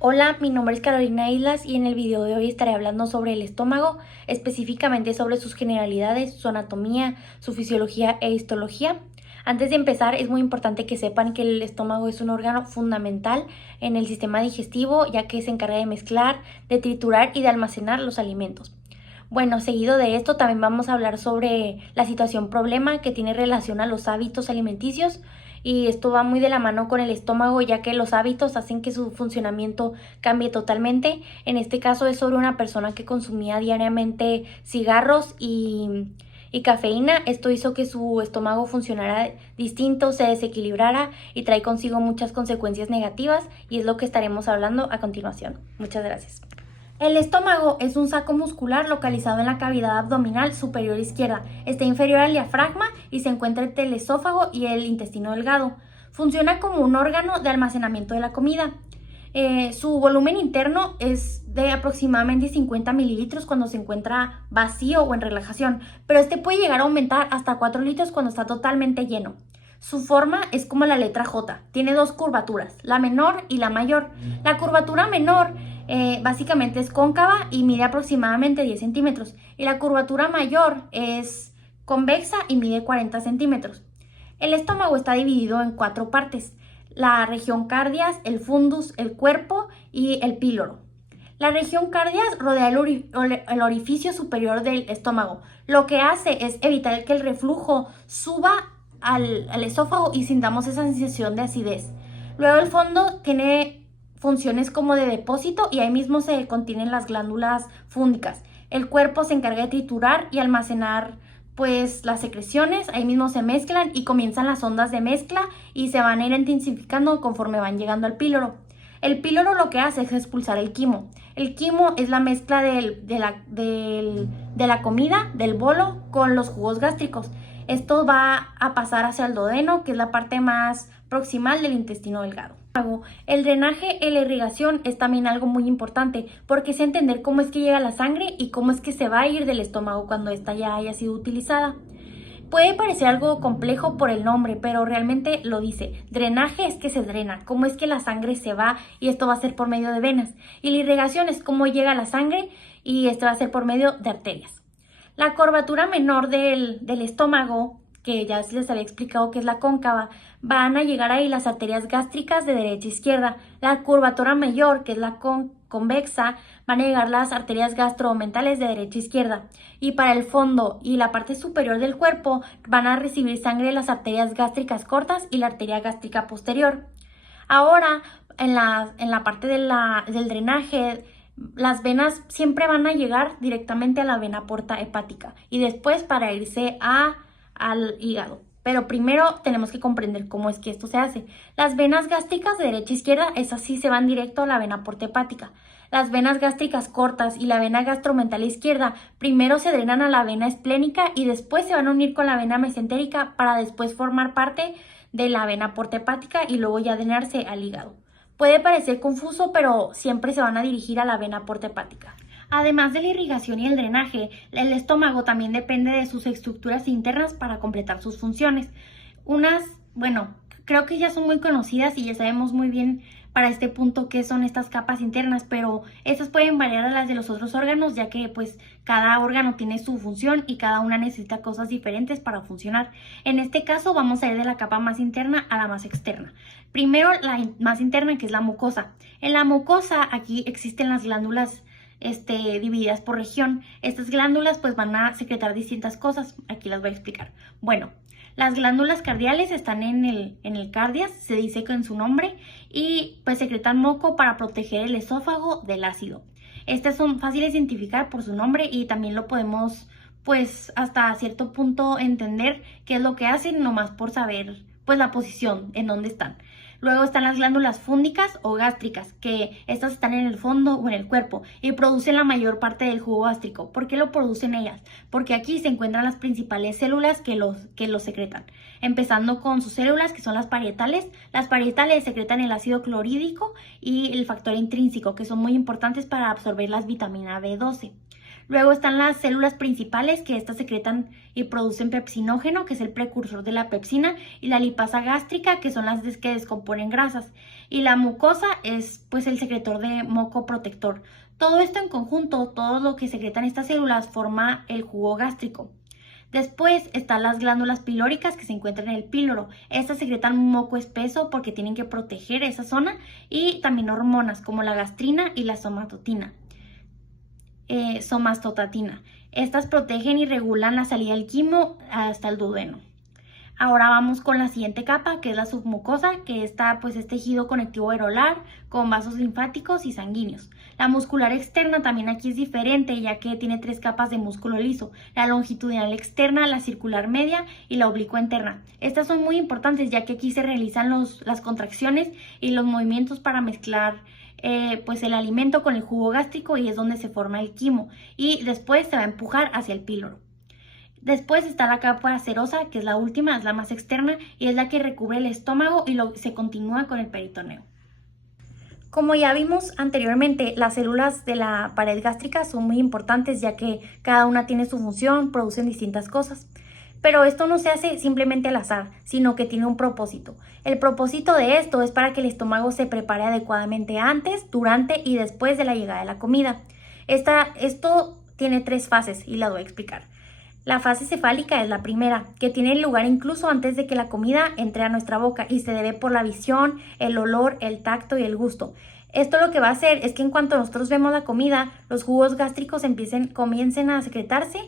Hola, mi nombre es Carolina Islas y en el video de hoy estaré hablando sobre el estómago, específicamente sobre sus generalidades, su anatomía, su fisiología e histología. Antes de empezar, es muy importante que sepan que el estómago es un órgano fundamental en el sistema digestivo, ya que se encarga de mezclar, de triturar y de almacenar los alimentos. Bueno, seguido de esto también vamos a hablar sobre la situación problema que tiene relación a los hábitos alimenticios, y esto va muy de la mano con el estómago, ya que los hábitos hacen que su funcionamiento cambie totalmente. En este caso es sobre una persona que consumía diariamente cigarros y cafeína. Esto hizo que su estómago funcionara distinto, se desequilibrara y trae consigo muchas consecuencias negativas, y es lo que estaremos hablando a continuación. Muchas gracias. El estómago es un saco muscular localizado en la cavidad abdominal superior izquierda. Está inferior al diafragma y se encuentra entre el esófago y el intestino delgado. Funciona como un órgano de almacenamiento de la comida. Su volumen interno es de aproximadamente 50 mililitros cuando se encuentra vacío o en relajación, pero este puede llegar a aumentar hasta 4 litros cuando está totalmente lleno. Su forma es como la letra J, tiene dos curvaturas, la menor y la mayor. La curvatura menor básicamente es cóncava y mide aproximadamente 10 centímetros, y la curvatura mayor es convexa y mide 40 centímetros. El estómago está dividido en 4 partes: la región cardias, el fundus, el cuerpo y el píloro. La región cardias rodea el orificio superior del estómago. Lo que hace es evitar que el reflujo suba al esófago y sintamos esa sensación de acidez. Luego el fondo tiene funciones como de depósito y ahí mismo se contienen las glándulas fúngicas. El cuerpo se encarga de triturar y almacenar pues las secreciones, ahí mismo se mezclan y comienzan las ondas de mezcla y se van a ir intensificando conforme van llegando al píloro. El píloro lo que hace es expulsar el quimo. El quimo es la mezcla de la comida, del bolo, con los jugos gástricos. Esto va a pasar hacia el duodeno, que es la parte más proximal del intestino delgado. El drenaje y la irrigación es también algo muy importante, porque es entender cómo es que llega la sangre y cómo es que se va a ir del estómago cuando ésta ya haya sido utilizada. Puede parecer algo complejo por el nombre, pero realmente lo dice. Drenaje es que se drena, cómo es que la sangre se va, y esto va a ser por medio de venas. Y la irrigación es cómo llega la sangre, y esto va a ser por medio de arterias. La curvatura menor del estómago, que ya les había explicado que es la cóncava, van a llegar ahí las arterias gástricas de derecha a izquierda. La curvatura mayor, que es la convexa, van a llegar las arterias gastromentales de derecha a izquierda. Y para el fondo y la parte superior del cuerpo van a recibir sangre las arterias gástricas cortas y la arteria gástrica posterior. Ahora, en la parte del drenaje, las venas siempre van a llegar directamente a la vena porta hepática y después para irse al hígado. Pero primero tenemos que comprender cómo es que esto se hace. Las venas gástricas de derecha a izquierda, esas sí se van directo a la vena porta hepática. Las venas gástricas cortas y la vena gastromental izquierda primero se drenan a la vena esplénica y después se van a unir con la vena mesentérica para después formar parte de la vena porta hepática y luego ya drenarse al hígado. Puede parecer confuso, pero siempre se van a dirigir a la vena porta hepática. Además de la irrigación y el drenaje, el estómago también depende de sus estructuras internas para completar sus funciones. Bueno, creo que ya son muy conocidas y ya sabemos muy bien para este punto qué son estas capas internas, pero estas pueden variar a las de los otros órganos, ya que pues cada órgano tiene su función y cada una necesita cosas diferentes para funcionar. En este caso vamos a ir de la capa más interna a la más externa. Primero la más interna, que es la mucosa. En la mucosa aquí existen las glándulas divididas por región. Estas glándulas pues van a secretar distintas cosas. Aquí las voy a explicar. Bueno, las glándulas cardiales están en el cardias, se dice que en su nombre, y pues secretan moco para proteger el esófago del ácido. Estas son fáciles de identificar por su nombre y también lo podemos pues hasta cierto punto entender qué es lo que hacen, nomás por saber pues la posición en donde están. Luego están las glándulas fúngicas o gástricas, que estas están en el fondo o en el cuerpo y producen la mayor parte del jugo gástrico. ¿Por qué lo producen ellas? Porque aquí se encuentran las principales células que los secretan. Empezando con sus células, que son las parietales. Las parietales secretan el ácido clorhídrico y el factor intrínseco, que son muy importantes para absorber las vitaminas B12. Luego están las células principales, que estas secretan y producen pepsinógeno, que es el precursor de la pepsina, y la lipasa gástrica, que son las que descomponen grasas. y la mucosa es pues el secretor de moco protector. Todo esto en conjunto, todo lo que secretan estas células forma el jugo gástrico. Después están las glándulas pilóricas que se encuentran en el píloro. Estas secretan un moco espeso porque tienen que proteger esa zona, y también hormonas como la gastrina y la somastostatina. Estas protegen y regulan la salida del quimo hasta el duodeno. Ahora vamos con la siguiente capa, que es la submucosa, que está pues es tejido conectivo areolar con vasos linfáticos y sanguíneos. La muscular externa también aquí es diferente, ya que tiene 3 capas de músculo liso: la longitudinal externa, la circular media y la oblicua interna. Estas son muy importantes, ya que aquí se realizan las contracciones y los movimientos para mezclar pues el alimento con el jugo gástrico, y es donde se forma el quimo, y después se va a empujar hacia el píloro. Después está la capa serosa, que es la última, es la más externa y es la que recubre el estómago y se continúa con el peritoneo. Como ya vimos anteriormente, las células de la pared gástrica son muy importantes, ya que cada una tiene su función, producen distintas cosas. Pero esto no se hace simplemente al azar, sino que tiene un propósito. El propósito de esto es para que el estómago se prepare adecuadamente antes, durante y después de la llegada de la comida. Esto tiene 3 fases y las voy a explicar. La fase cefálica es la primera, que tiene lugar incluso antes de que la comida entre a nuestra boca, y se debe por la visión, el olor, el tacto y el gusto. Esto lo que va a hacer es que en cuanto nosotros vemos la comida, los jugos gástricos comiencen a secretarse,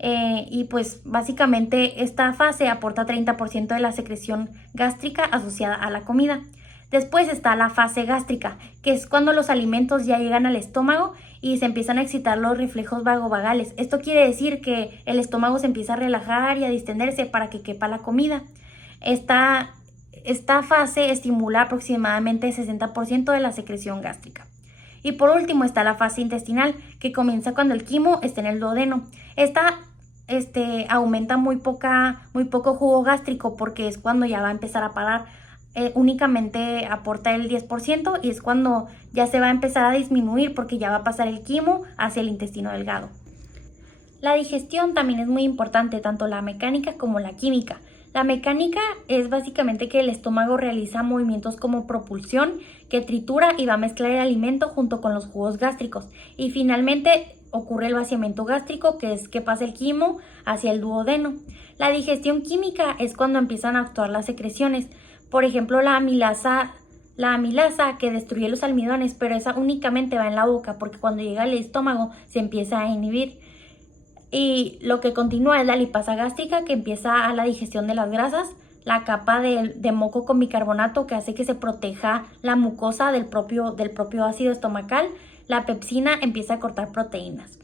y pues básicamente esta fase aporta 30% de la secreción gástrica asociada a la comida. Después está la fase gástrica, que es cuando los alimentos ya llegan al estómago y se empiezan a excitar los reflejos vagovagales. Esto quiere decir que el estómago se empieza a relajar y a distenderse para que quepa la comida. Esta fase estimula aproximadamente el 60% de la secreción gástrica. Y por último está la fase intestinal, que comienza cuando el quimo está en el duodeno. Esta aumenta muy poco jugo gástrico, porque es cuando ya va a empezar a parar. Únicamente aporta el 10%, y es cuando ya se va a empezar a disminuir porque ya va a pasar el quimo hacia el intestino delgado. La digestión también es muy importante, tanto la mecánica como la química. La mecánica es básicamente que el estómago realiza movimientos como propulsión, que tritura y va a mezclar el alimento junto con los jugos gástricos. Y finalmente ocurre el vaciamiento gástrico, que es que pasa el quimo hacia el duodeno. La digestión química es cuando empiezan a actuar las secreciones. Por ejemplo, la amilasa que destruye los almidones, pero esa únicamente va en la boca, porque cuando llega al estómago se empieza a inhibir. Y lo que continúa es la lipasa gástrica, que empieza a la digestión de las grasas, la capa de moco con bicarbonato, que hace que se proteja la mucosa del propio ácido estomacal. La pepsina empieza a cortar proteínas.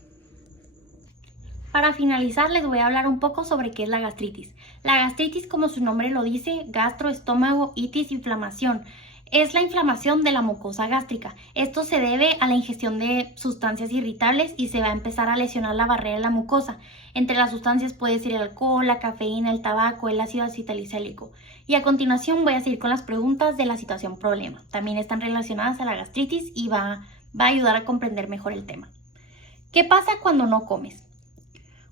Para finalizar, les voy a hablar un poco sobre qué es la gastritis. La gastritis, como su nombre lo dice, gastro, estómago, itis, inflamación. Es la inflamación de la mucosa gástrica. Esto se debe a la ingestión de sustancias irritables y se va a empezar a lesionar la barrera de la mucosa. Entre las sustancias puede ser el alcohol, la cafeína, el tabaco, el ácido acetilicélico. Y a continuación voy a seguir con las preguntas de la situación problema. También están relacionadas a la gastritis y va a ayudar a comprender mejor el tema. ¿Qué pasa cuando no comes?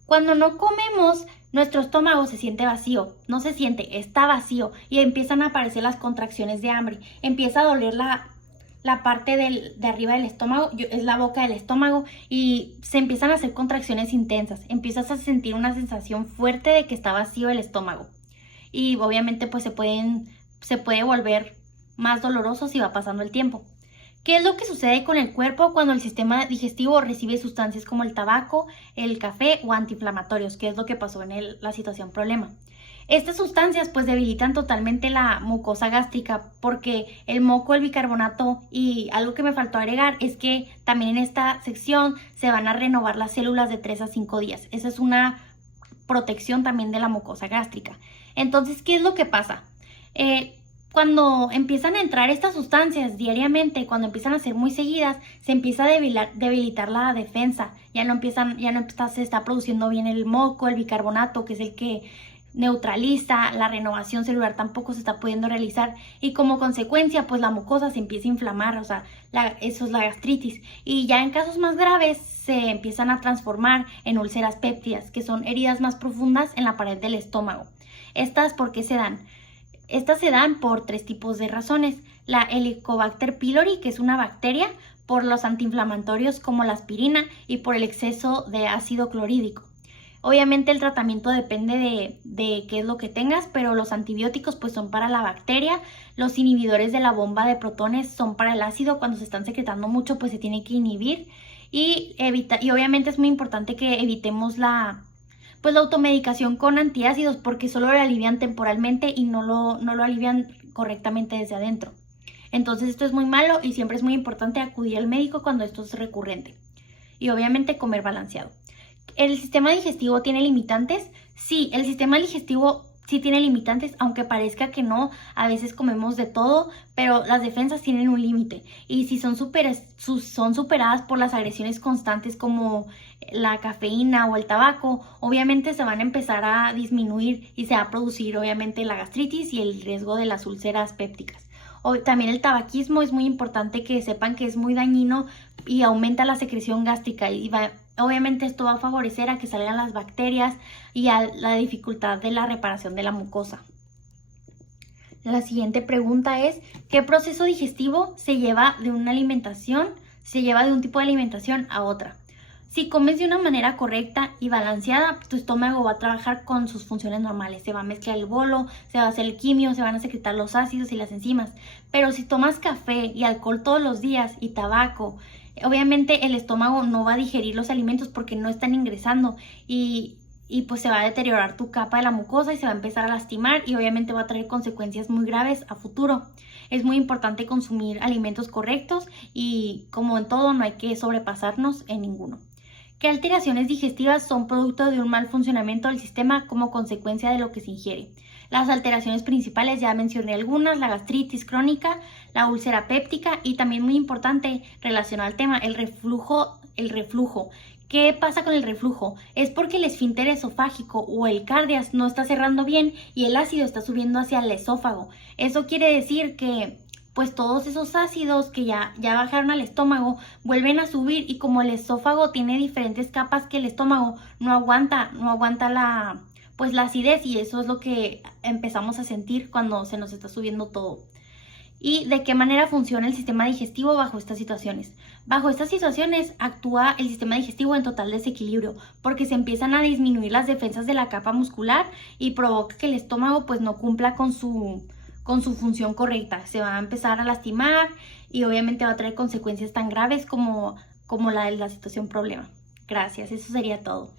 Cuando no comemos, nuestro estómago se siente vacío, no se siente, está vacío, y empiezan a aparecer las contracciones de hambre. Empieza a doler la parte de arriba del estómago, es la boca del estómago, y se empiezan a hacer contracciones intensas. Empiezas a sentir una sensación fuerte de que está vacío el estómago. Y obviamente pues se puede volver más doloroso si va pasando el tiempo. ¿Qué es lo que sucede con el cuerpo cuando el sistema digestivo recibe sustancias como el tabaco, el café o antiinflamatorios? ¿Qué es lo que pasó en la situación problema? Estas sustancias pues debilitan totalmente la mucosa gástrica, porque el moco, el bicarbonato, y algo que me faltó agregar es que también en esta sección se van a renovar las células de 3 a 5 días. Esa es una protección también de la mucosa gástrica. Entonces, ¿qué es lo que pasa? Cuando empiezan a entrar estas sustancias diariamente, cuando empiezan a ser muy seguidas, se empieza a debilitar la defensa. Ya no se está produciendo bien el moco, el bicarbonato, que es el que neutraliza. La renovación celular tampoco se está pudiendo realizar, y como consecuencia pues la mucosa se empieza a inflamar, o sea, eso es la gastritis. Y ya en casos más graves se empiezan a transformar en úlceras péptidas, que son heridas más profundas en la pared del estómago. ¿Estas por qué se dan? Estas se dan por 3 tipos de razones. la Helicobacter pylori, que es una bacteria, por los antiinflamatorios como la aspirina y por el exceso de ácido clorhídrico. Obviamente el tratamiento depende de qué es lo que tengas, pero los antibióticos pues son para la bacteria, los inhibidores de la bomba de protones son para el ácido. Cuando se están secretando mucho pues se tiene que inhibir y obviamente es muy importante que evitemos la automedicación con antiácidos, porque solo lo alivian temporalmente y no lo alivian correctamente desde adentro. Entonces esto es muy malo y siempre es muy importante acudir al médico cuando esto es recurrente. Y obviamente comer balanceado. ¿El sistema digestivo tiene limitantes? Sí, el sistema digestivo sí tiene limitantes, aunque parezca que no. A veces comemos de todo, pero las defensas tienen un límite. Y si son superadas por las agresiones constantes como la cafeína o el tabaco, obviamente se van a empezar a disminuir y se va a producir obviamente la gastritis y el riesgo de las úlceras pépticas. También el tabaquismo es muy importante que sepan que es muy dañino y aumenta la secreción gástrica y obviamente esto va a favorecer a que salgan las bacterias y a la dificultad de la reparación de la mucosa. La siguiente pregunta es, ¿qué proceso digestivo se lleva de un tipo de alimentación a otra? Si comes de una manera correcta y balanceada, tu estómago va a trabajar con sus funciones normales. Se va a mezclar el bolo, se va a hacer el quimio, se van a secretar los ácidos y las enzimas. Pero si tomas café y alcohol todos los días y tabaco, obviamente el estómago no va a digerir los alimentos porque no están ingresando y pues se va a deteriorar tu capa de la mucosa y se va a empezar a lastimar y obviamente va a traer consecuencias muy graves a futuro. Es muy importante consumir alimentos correctos y, como en todo, no hay que sobrepasarnos en ninguno. ¿Qué alteraciones digestivas son producto de un mal funcionamiento del sistema como consecuencia de lo que se ingiere? Las alteraciones principales ya mencioné algunas: la gastritis crónica, la úlcera péptica y también muy importante relacionado al tema, el reflujo. ¿Qué pasa con el reflujo? Es porque el esfínter esofágico o el cardias no está cerrando bien y el ácido está subiendo hacia el esófago. Eso quiere decir que pues todos esos ácidos que ya bajaron al estómago vuelven a subir, y como el esófago tiene diferentes capas que el estómago, no aguanta la acidez, y eso es lo que empezamos a sentir cuando se nos está subiendo todo. ¿Y de qué manera funciona el sistema digestivo bajo estas situaciones? Bajo estas situaciones actúa el sistema digestivo en total desequilibrio, porque se empiezan a disminuir las defensas de la capa muscular y provoca que el estómago pues no cumpla con su función correcta. Se va a empezar a lastimar y obviamente va a traer consecuencias tan graves como la de la situación problema. Gracias, eso sería todo.